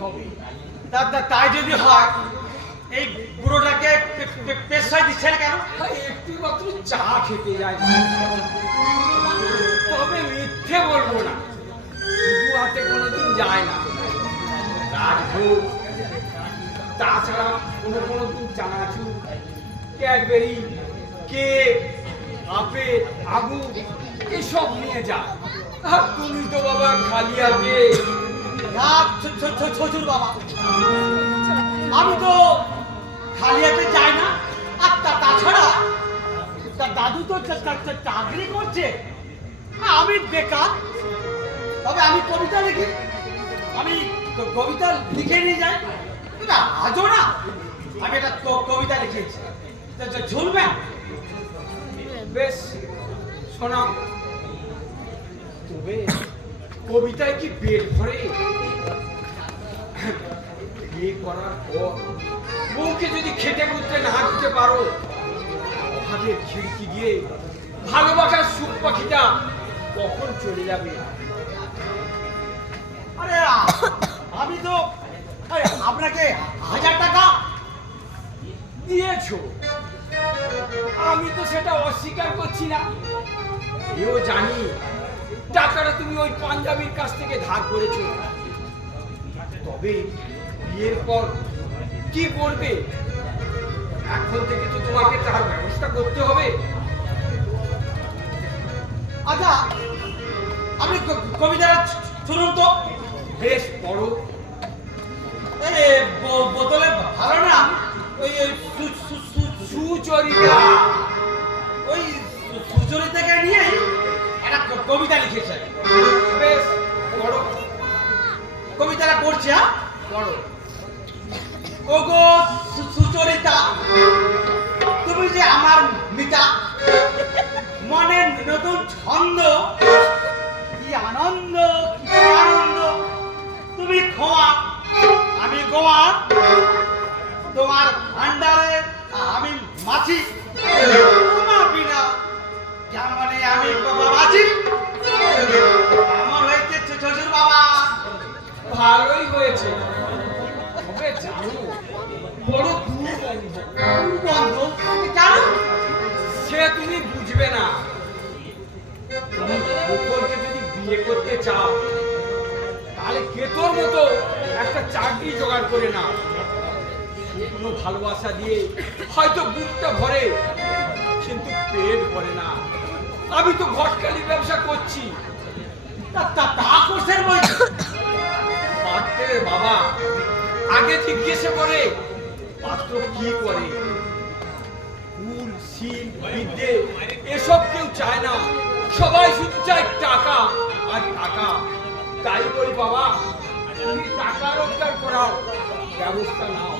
হবে। তাই যদি হয়, এই বুড়োটাকে পেশায় না কেন? একটু মাত্র চা খেতে যায়। তবে মিথ্যে বলব না। হাতে কোনোদিন যায় না। রাজভোগ তাছাড়া কোনো কোনো দিন চানাচুর, ক্যাডবেরি, কেক, আপেল আগুন এসব নিয়ে আর তুমি তো বাবা খালি ছ- শ্বশুর বাবা। আমি তো খালি হাতে যাই না, আর তাছাড়া তার দাদু তো চাকরি করছে। আমি বেকার। তবে আমি কবিতা লিখি। আমি কবিতা লিখে নিয়ে যাই। না আজও না, আমি একটা কবিতা লিখেছি। ঝুলবে? বেশ, শোনাও। তবে কবিতায় কি পেট ভরে বিয়ে করার পর বউকে যদি খেটে খুঁজতে না দিতে পারো অভাবের খিড়কি দিয়ে ভালোবাসার সুখ পাখিটা কখন চলে যাবে? আরে আমি তো আরে, আপনাকে হাজার টাকা দিয়েছ। আমি তো সেটা অস্বীকার করছি না। এও জানি টাকাটা তুমি ওই পাঞ্জাবির কাছ থেকে ধার করেছ। তবে বিয়ের পর কি করবে? এখন থেকে তো তোমাকে তার ব্যবস্থা করতে হবে। আচ্ছা আপনি ক- কবিতাটা শুনুন তো। বেশ বড় এই বোতলে ভালো না? ওই সুচরিতা। ওই সুচরিতাকে নিয়ে কবিতা লিখেছে। বেশ, বড় কবিতাটা পড়ছে হ্যাঁ? বড় ওগো সুচরিতা, তুমি যে আমার মিতা মনের নতুন ছন্দ, কি আনন্দ কি আনন্দ। তুমি খোয়া, আমি গোয়া বিয়ে করতে চাও, তাহলে কেতর মতো একটা চাকরি জোগাড় করে না কোনো ভালোবাসা দিয়ে হয়তো বুকটা ভরে, কিন্তু পেট ভরে না। আমি তো ঘটকালি ব্যবসা করছি। বাবা, আগে জিজ্ঞেস করে পাত্র কি করে? ফুল, শিল, বিদ্যে, এসব কেউ চায় না। সবাই শুধু চায় টাকা। আর টাকা। তাই বলি, বাবা, তুমি টাকা রোজগার করাও, ব্যবস্থা নাও।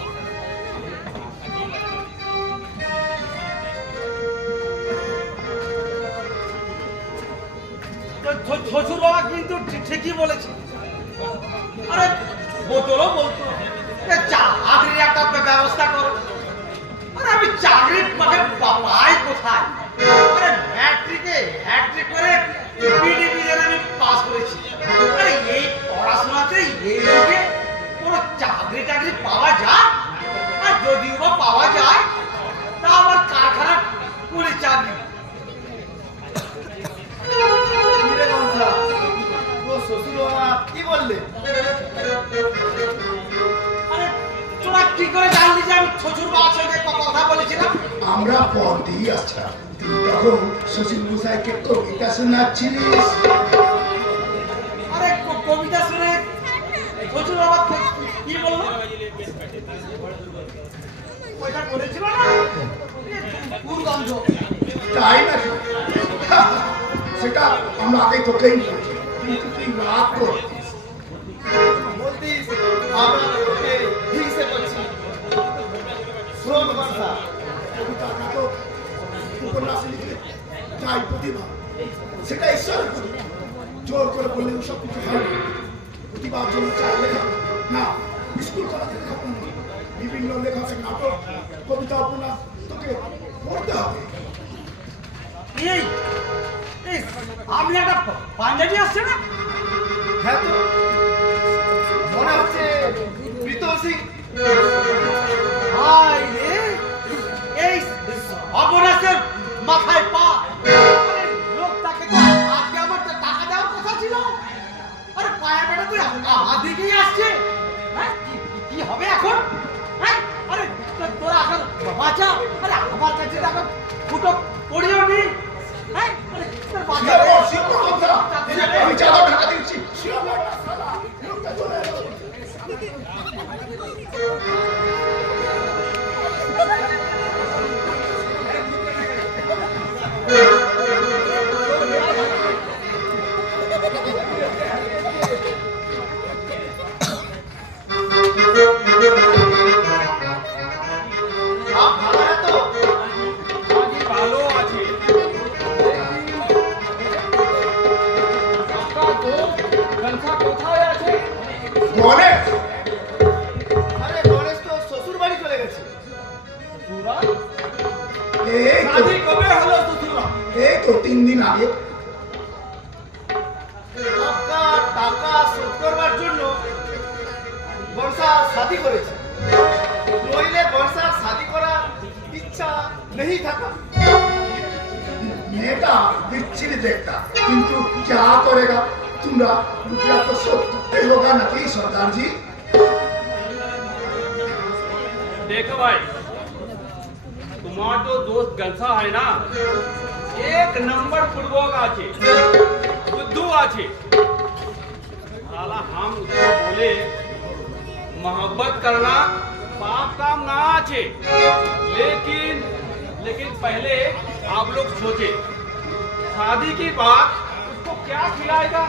শ্বশুর বাবা কিন্তু ঠিকই বলেছে। আরে, বোতলও বলতো। চাকরির একটা ব্যবস্থা করো। আরে, আমি চাকরির মানে পাই কোথায়? আরে, ম্যাট্রিকে হ্যাট্রিক করে পিডিপি আমি পাস করেছি। আরে এই পড়াশোনাতে এই যুগে কোনো চাকরি টাকরি পাওয়া যায়? আর যদিও বা পাওয়া যায় তা আমার কারখানা পুলিশ চাকরি। কিরে গন্ধা তোর শ্বশুর বাবা কি বললে? তোরা কি করে জানলি যে আমি শ্বশুর বাবার সঙ্গে কথা বলেছিলাম? আমরা পথেই আছা তুই তখন শ্বশুর মশাইকে কবিতা শোনাচ্ছিলিস। শ্বশুর বাবা কি- বলল? ওইটা বলেছিল না? দুর্গন্ধ তাই না সেটা আমরা আগে তোকেই কিন্তু তুই রাগ করতিস বলতিস আমরা তোকে হিংসে করছি। শোন গন্ধা কবিতা তো উপন্যাস লিখলে তাই প্রতিভা। সেটা ঈশ্বর জোর করে বললে সব কিছু হয় না। প্রতিভার জন্য লেখা না স্কুল কলেজে লেখাপড়া। বিভিন্ন লেখকের নাটক কবিতা উপন্যাস তোকে পড়তে হবে। এই আপনি একটা পাঞ্জাবি আসছে না? হ্যাঁ তো। মনে হচ্ছে প্রীতম সিং এই অবনাশের মাথায় Thank you. আগে আপনার টাকা শোধ করবার জন্য বর্ষা শাদি করেছে নইলে বর্ষার শাদি করার ইচ্ছা নেই থাকা মেয়েটা বিচ্ছিরি দেখতা কিন্তু क्या करेगा तुमरा रुपया तो सब तुमसे होगा नहीं सरदार जी देखो भाई तुम्हारा जो दोस्त गंसा है ना एक नंबर फुटबॉल আছে बुद्धू আছে साला हम उसको बोले मोहब्बत करना पाप काम ना আছে लेकिन लेकिन पहले आप लोग सोचे शादी की बात उसको क्या खिलाएगा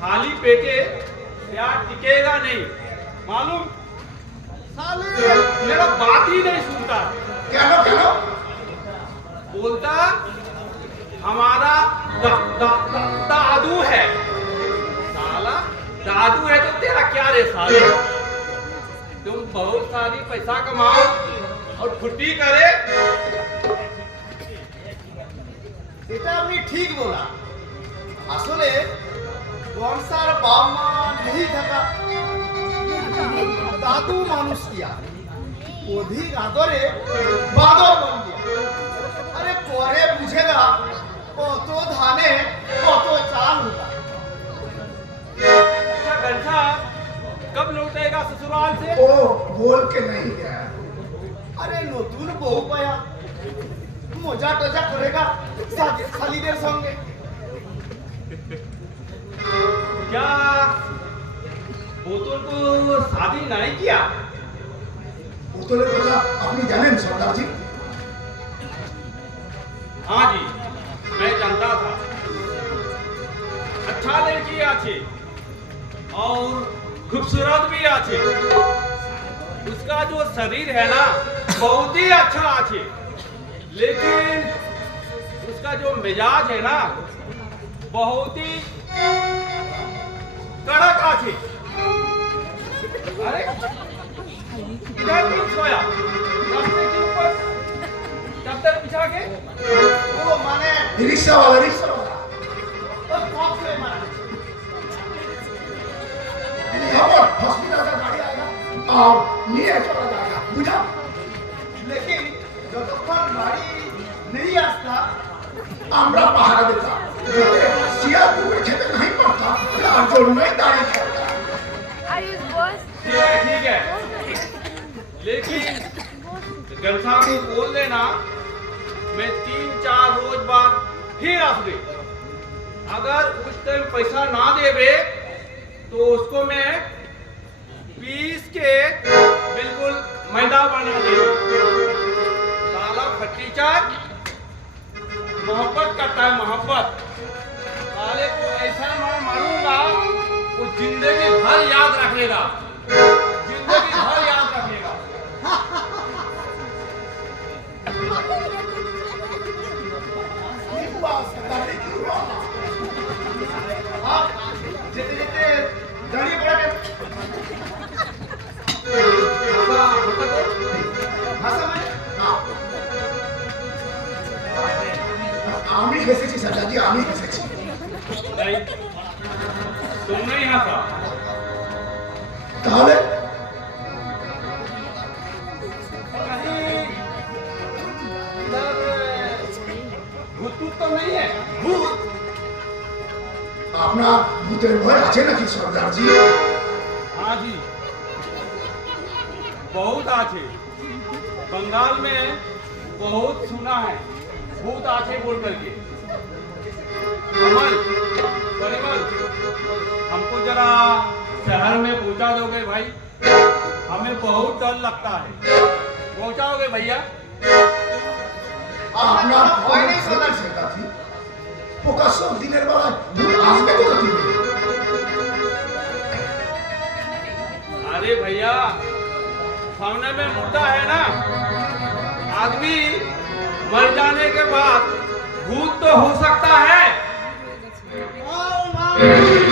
खाली पेटे प्यार टिकेगा नहीं मालूम साले मेरा बात ही नहीं सुनता কেন কেন बोलता हमारा दा, दा, दा, दादू है साला दादू है तो तेरा क्या रे साले तुम बहुत सारी पैसा कमाओ और छुट्टी करे এটা আপনি ঠিক বলা আসলে বর্ষার বাপ মা নেই থাকা দাদু মানুষ কিয়া অধিক আদরে বাদর বন গিয়া আরে পরে বুঝেগা কত ধানে কত চাল হুকা अच्छा गंसा कब लौटेगा ससुराल से ও बोल के नहीं गया আরে নতুন বউ পায়া মজা টজা করেগা সাথী খালিদের সঙ্গে क्या बोतल को शादी नहीं किया বোতলের কথা আপনি জানেন সর্দার জি हाँ जी, मैं जानता था। अच्छा लड़की आछे और खूबसूरत भी आछे। उसका जो शरीर है ना, बहुत ही अच्छा आछे। लेकिन उसका जो मिजाज है ना, बहुत ही कड़क आछे। अरे, इधर क्यों सोया? रास्ते के ऊपर चद्दर बिछा के ও মানে রিক্সাওয়ালা রিক্সাওয়ালা ওই পথে মারা यहाँ पर हॉस्पिटल का गाड़ी आएगा और लिए चला जाएगा बुझा लेकिन যতক্ষণ বাড়ি নেই আসতা আমরা পাহারা দিতাম যাতে শিয়াল কুকুর খেতে नहीं पड़ता তার জন্যই দাঁড়িয়ে থাকতাম Are you boss? ठीक है ठीक है लेकिन गलसा को बोल देना मैं तीन चार रोज बाद फिर आसबे अगर उस टाइम पैसा ना देवे तो उसको मैं पीस के बिल्कुल मैदा बना दे साला खट्टी चाट मोहब्बत करता है मोहब्बत। साले को ऐसा मैं मारूँगा वो ज़िंदगी भर याद रखेगा চাচি আমি এসেছি তাই তোমরাই হাসা তাহলে আপনার ভূতের ভয় আছে নাকি সর্দারজি हाँ जी बहुत आछे बंगाल में बहुत सुना है बहुत आछे बोल करके कमल परिमल हमको जरा शहर में पहुंचा दोगे भाई हमें बहुत डर लगता है पहुंचाओगे भैया আপনার ভয় নেই সর্দার সেটাছি প্রকাশ্য দিনের বেলায় ভূত আসবে কোথা থেকে अरे भैया सामने में मुर्दा है ना आदमी मर जाने के बाद Música